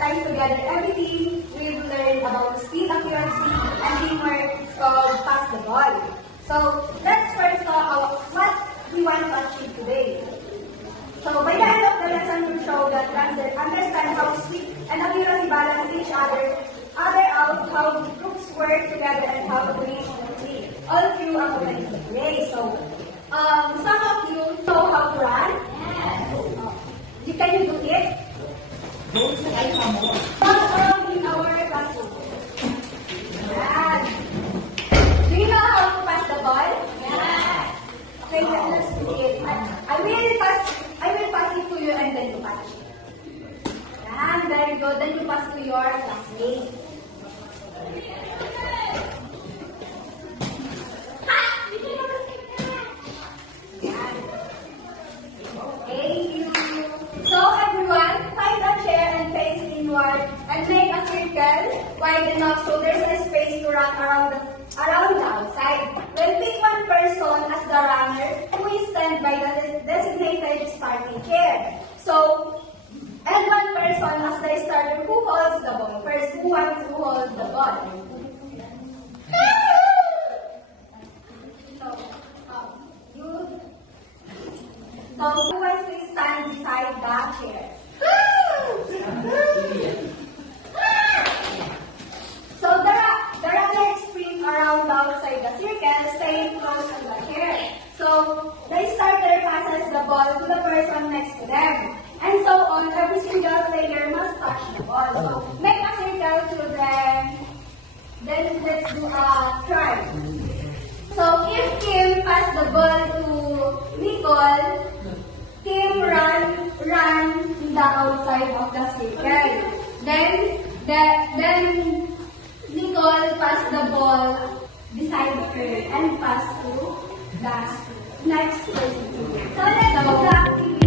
ties together everything we've learned about speed, accuracy, and teamwork is called pass the ball. So let's first talk about what we want to achieve today. So by the end of the lesson, we'll show that we understand how speed and accuracy balance each other out, how groups work together, and how to reach the all through a competitive way. So some of you know how to run. Can you do it? Not in our classroom. Yan. Do you know how to pass the ball? Yeah. Okay, let's do it. I will pass it to you and then you catch it. Yan, very good. Then you pass to your classmate. Yan. Okay. So everyone, find a chair and face inward and make a circle wide enough so there's a space to run around the outside. We'll pick one person as the runner who is stand by the designated starting chair. So, and one person as the starter who holds the ball. First, who wants to hold the ball? So who wants to stand beside the chair? So the runner sprint around outside the circle, staying close to the chair. So the starter passes the ball to the person next to them. And so on, every single player must touch the ball. So make a circle to them. Then let's do a try. So if Kim pass the ball to Nicole, Kim run in the outside of the circle. Then Nicole pass the ball beside her and pass to the next person. So let's do the activity.